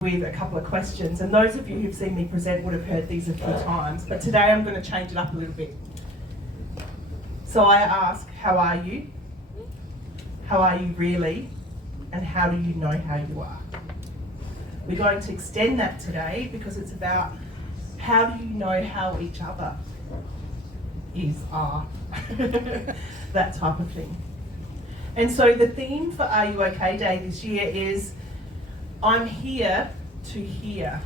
with a couple of questions, and those of you who've seen me present would have heard these a few times, but today I'm going to change it up a little bit. So I ask, how are you? How are you really? And how do you know how you are? We're going to extend that today because it's about how do you know how each other are, that type of thing. And so the theme for Are You OK Day this year is I'm here to hear.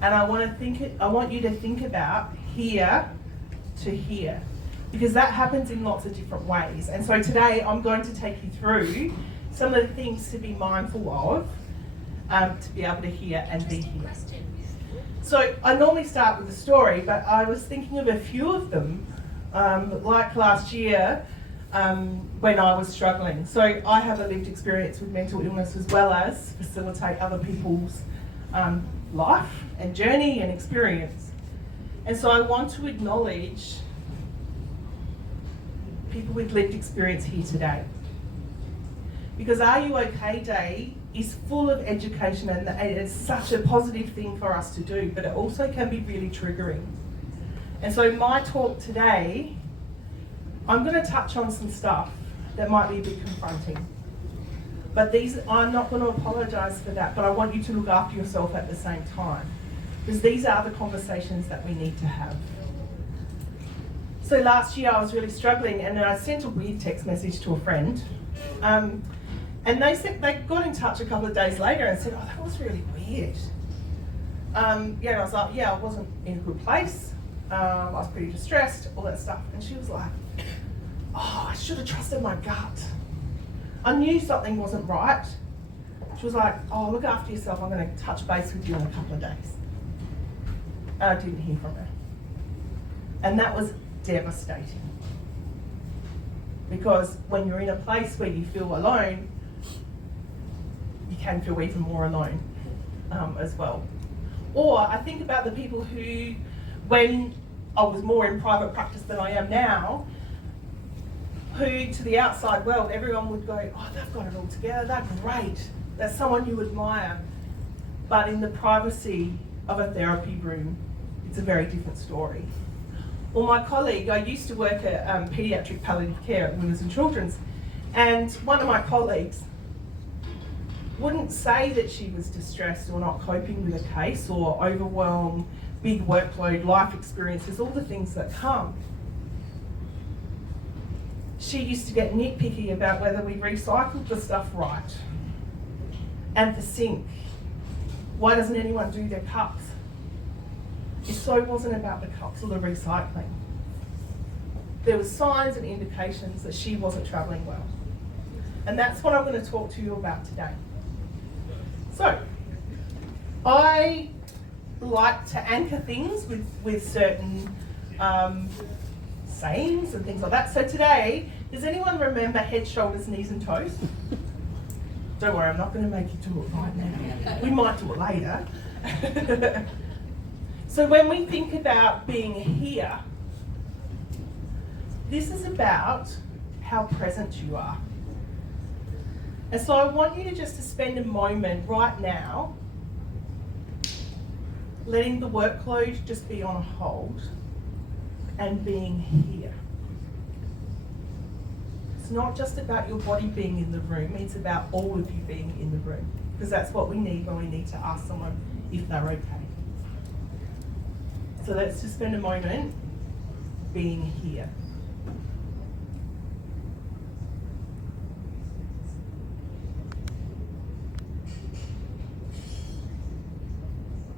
And I want you to think about here to hear, because that happens in lots of different ways. And so today I'm going to take you through some of the things to be mindful of to be able to hear and be here. So I normally start with a story, but I was thinking of a few of them, like last year when I was struggling. So I have a lived experience with mental illness as well as facilitate other people's life and journey and experience. And so I want to acknowledge people with lived experience here today. Because Are You OK Day is full of education, and it's such a positive thing for us to do, but it also can be really triggering. And so my talk today, I'm going to touch on some stuff that might be a bit confronting. But I'm not going to apologise for that, but I want you to look after yourself at the same time, because these are the conversations that we need to have. So last year I was really struggling, and I sent a weird text message to a friend. And they got in touch a couple of days later and said, oh, that was really weird. And I was like, I wasn't in a good place. I was pretty distressed, all that stuff. And she was like, oh, I should have trusted my gut. I knew something wasn't right. She was like, oh, look after yourself. I'm going to touch base with you in a couple of days. And I didn't hear from her. And that was devastating. Because when you're in a place where you feel alone, you can feel even more alone as well. Or I think about the people who, when I was more in private practice than I am now, who to the outside world, everyone would go, oh, they've got it all together, they're great, that's someone you admire. But in the privacy of a therapy room, it's a very different story. Well, my colleague, I used to work at paediatric palliative care at Women's and Children's, and one of my colleagues wouldn't say that she was distressed or not coping with a case or overwhelmed, big workload, life experiences, all the things that come. She used to get nitpicky about whether we recycled the stuff right. And the sink. Why doesn't anyone do their cups? It so wasn't about the cups or the recycling. There were signs and indications that she wasn't travelling well. And that's what I'm going to talk to you about today. So, I like to anchor things with certain sayings and things like that. So today, does anyone remember head, shoulders, knees and toes? Don't worry, I'm not going to make you do it right now. We might do it later. So when we think about being here, this is about how present you are. And so I want you to just to spend a moment right now letting the workload just be on hold and being here. It's not just about your body being in the room, it's about all of you being in the room, because that's what we need when we need to ask someone if they're okay. So let's just spend a moment being here.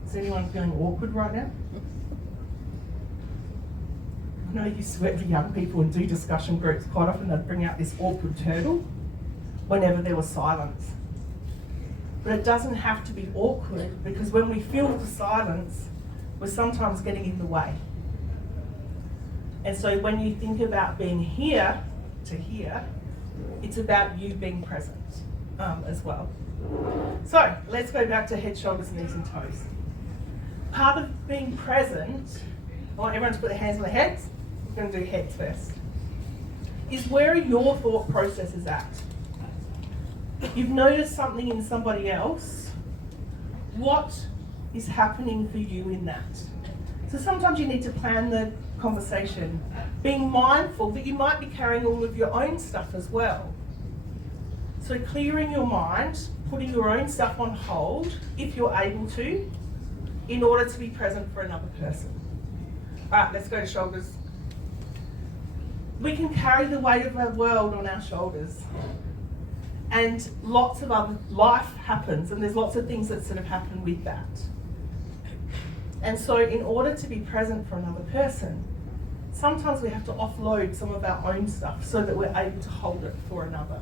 Is anyone feeling awkward right now? I know I used to work with young people and do discussion groups. Quite often they'd bring out this awkward turtle whenever there was silence. But it doesn't have to be awkward, because when we feel the silence, we're sometimes getting in the way. And so when you think about being here to here, it's about you being present as well. So let's go back to head, shoulders, knees and toes. Part of being present, I want everyone to put their hands on their heads. We're going to do heads first. Is where are your thought processes at? You've noticed something in somebody else, What is happening for you in that? So sometimes you need to plan the conversation, being mindful that you might be carrying all of your own stuff as well. So clearing your mind, putting your own stuff on hold, if you're able to, in order to be present for another person. All right, let's go to shoulders. We can carry the weight of our world on our shoulders. And lots of other life happens, and there's lots of things that sort of happen with that. And so in order to be present for another person, sometimes we have to offload some of our own stuff so that we're able to hold it for another.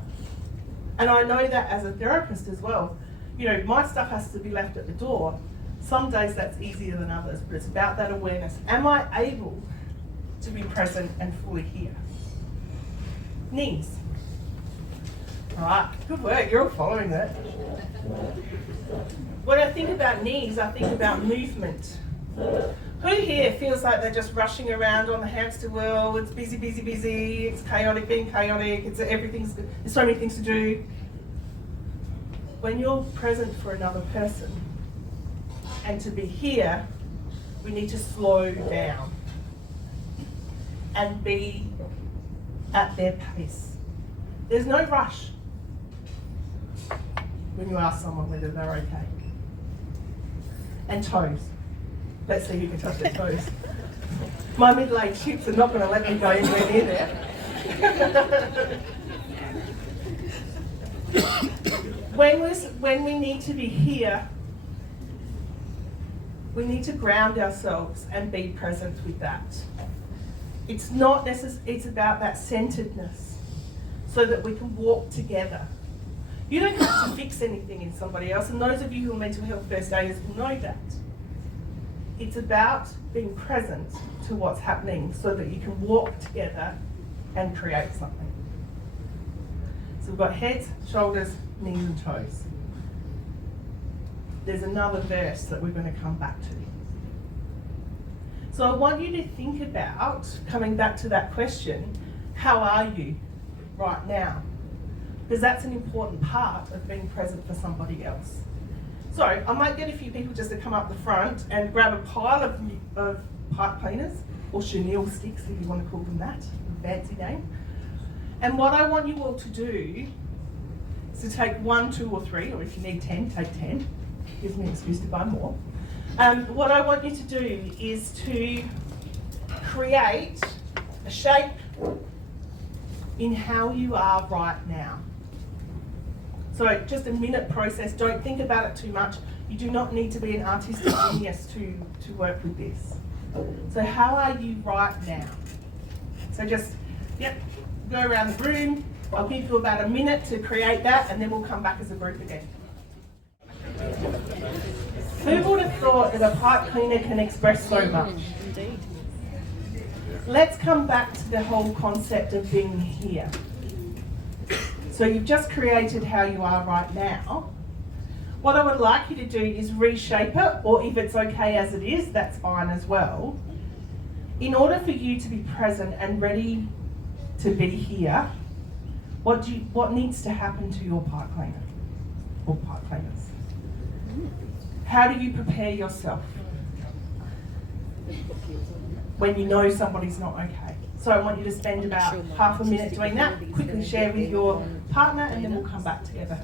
And I know that as a therapist as well. You know, my stuff has to be left at the door. Some days that's easier than others, but it's about that awareness. Am I able to be present and fully here? Knees. All right, good work, you're all following that. When I think about knees, I think about movement. Who here feels like they're just rushing around on the hamster wheel? It's busy, busy, busy, it's chaotic being chaotic, there's so many things to do. When you're present for another person, and to be here, we need to slow down and be at their pace. There's no rush when you ask someone whether they're okay. And toes. Let's see who can touch their toes. My middle-aged hips are not going to let me go anywhere near there. When we need to be here, we need to ground ourselves and be present with that. It's not necessarily, it's about that centeredness so that we can walk together. You don't have to fix anything in somebody else, and those of you who are mental health first aiders will know that. It's about being present to what's happening so that you can walk together and create something. So we've got heads, shoulders, knees and toes. There's another verse that we're going to come back to. So I want you to think about, coming back to that question, how are you right now? Because that's an important part of being present for somebody else. So I might get a few people just to come up the front and grab a pile of pipe cleaners, or chenille sticks if you want to call them that, a fancy name. And what I want you all to do is to take 1, 2 or 3, or if you need 10, take 10. Gives me an excuse to buy more. What I want you to do is to create a shape in how you are right now. So just a minute process, don't think about it too much. You do not need to be an artistic genius to work with this. So how are you right now? So just, go around the room. I'll give you about a minute to create that, and then we'll come back as a group again. Who would have thought that a pipe cleaner can express so much? Indeed. Let's come back to the whole concept of being here. So you've just created how you are right now. What I would like you to do is reshape it, or if it's okay as it is, that's fine as well. In order for you to be present and ready to be here, what needs to happen to your pipe cleaner or pipe cleaners? How do you prepare yourself when you know somebody's not okay? So I want you to spend about half a minute doing that, quickly share with your partner, and then we'll come back together.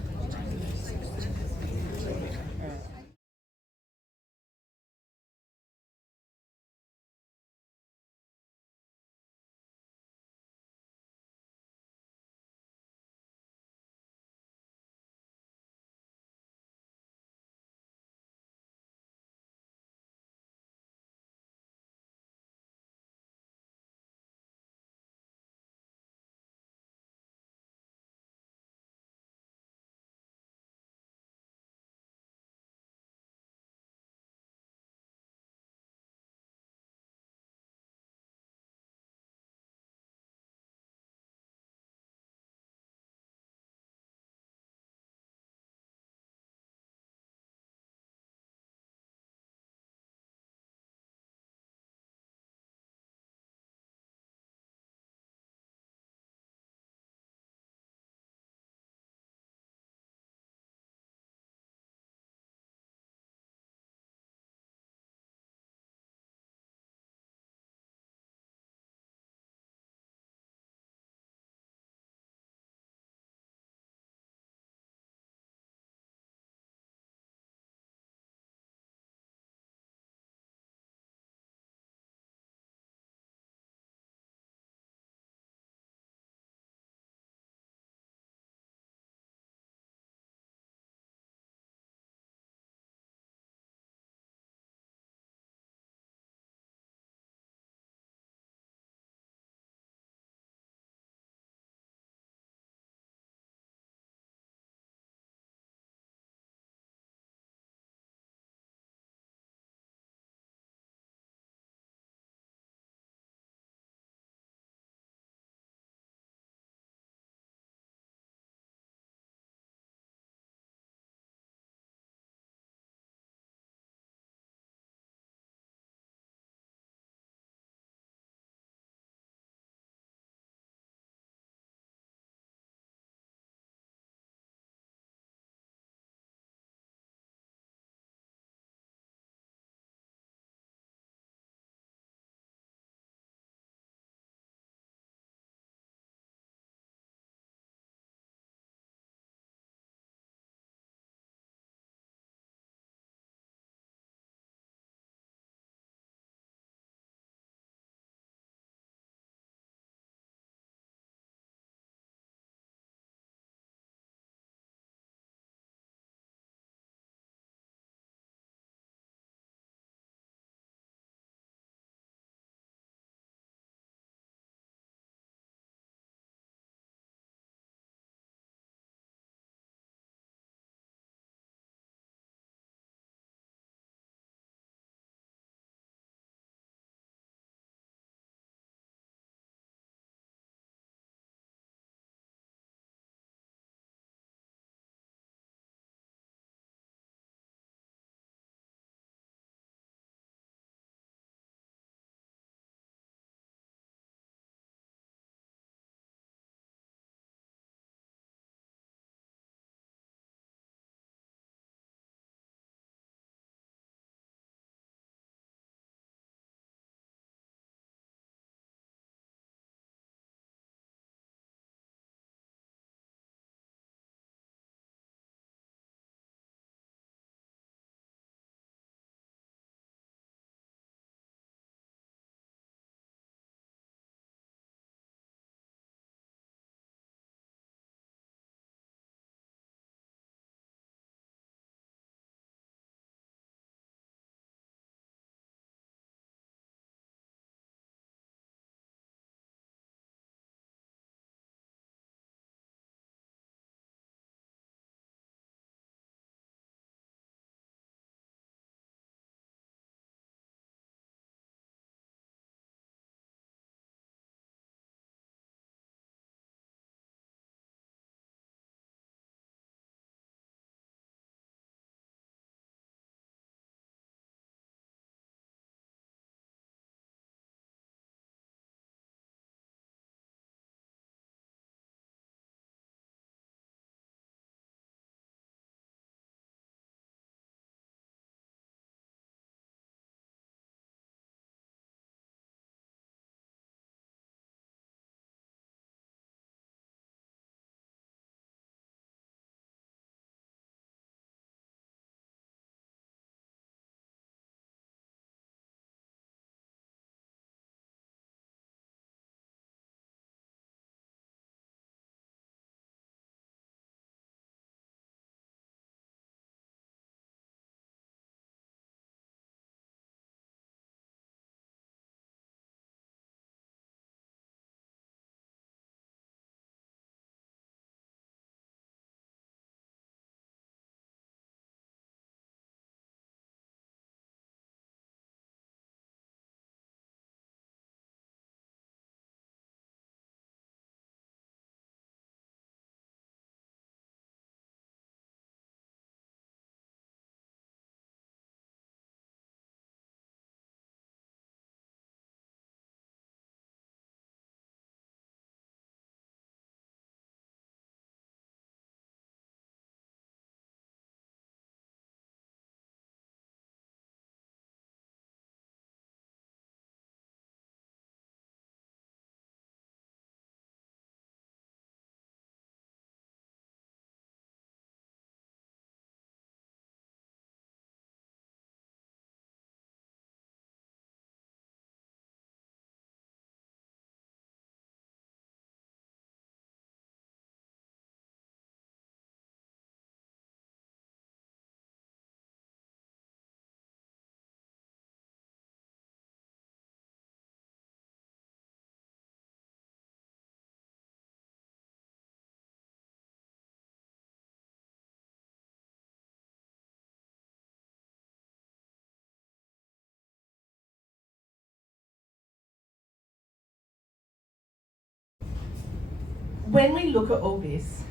when we look at all this,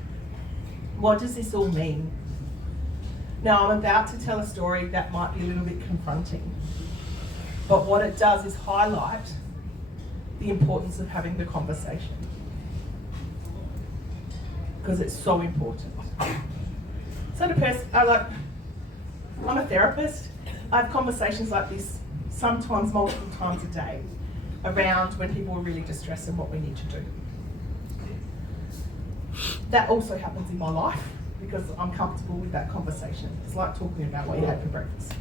what does this all mean? Now, I'm about to tell a story that might be a little bit confronting, but what it does is highlight the importance of having the conversation, because it's so important. So I'm a therapist. I have conversations like this sometimes multiple times a day around when people are really distressed and what we need to do. That also happens in my life because I'm comfortable with that conversation. It's like talking about what you had for breakfast.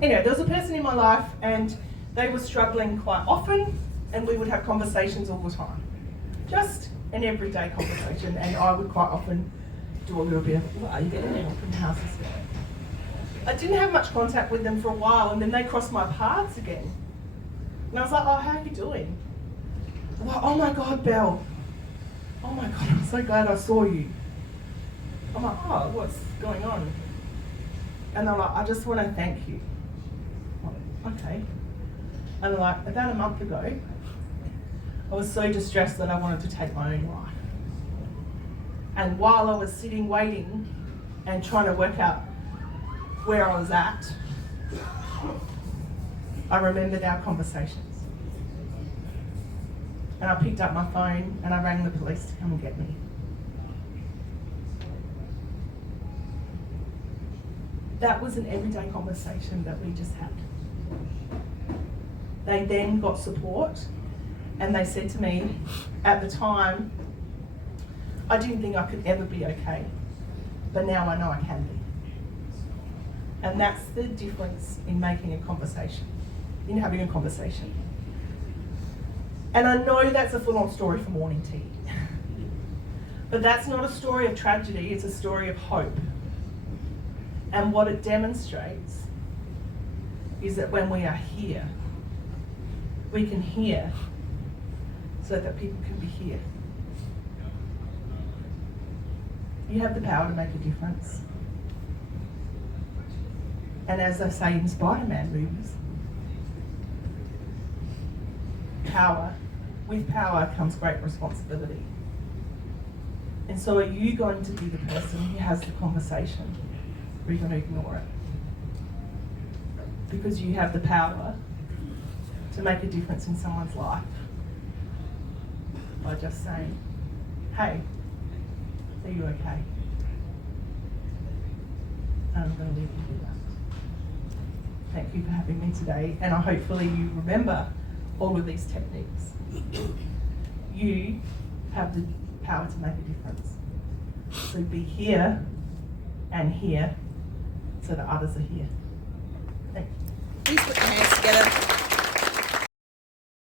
Anyway, there was a person in my life and they were struggling quite often, and we would have conversations all the time. Just an everyday conversation, and I would quite often do a little bit of, well, are you getting help from how's this going? I didn't have much contact with them for a while, and then they crossed my paths again. And I was like, oh, how are you doing? I'm like, oh my God, Belle. Oh my God, I'm so glad I saw you. I'm like, oh, what's going on? And they're like, I just want to thank you. I'm like, okay. And they're like, about a month ago, I was so distressed that I wanted to take my own life. And while I was sitting waiting and trying to work out where I was at, I remembered our conversations. And I picked up my phone and I rang the police to come and get me. That was an everyday conversation that we just had. They then got support, and they said to me, at the time, I didn't think I could ever be okay, but now I know I can be. And that's the difference in making a conversation, in having a conversation. And I know that's a full-on story for morning tea. But that's not a story of tragedy, it's a story of hope. And what it demonstrates is that when we are here, we can hear so that people can be here. You have the power to make a difference. And as they say in Spider-Man movies, with power comes great responsibility. And so are you going to be the person who has the conversation, or are you going to ignore it? Because you have the power to make a difference in someone's life by just saying, hey, are you okay? And I'm going to leave you with that. Thank you for having me today, and hopefully you remember all of these techniques. You have the power to make a difference. So be here and here so that others are here. Thank you. Please put your hands together.